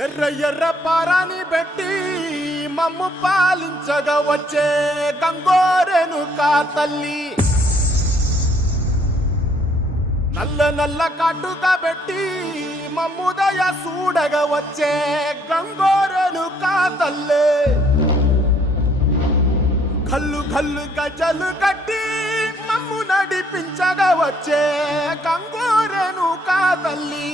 ఎర్ర ఎర్ర పారాని పెట్టి మమ్ము పాలించగా వచ్చే గంగోరెను కా తల్లి, నల్ల నల్ల కాటుగా పెట్టి మమ్ముదయ చూడగా వచ్చే గంగోరెను కా తల్లి, కల్లు కల్లు గజలు కట్టి మమ్ము నడిపించగా వచ్చే గంగోరెను కా తల్లి.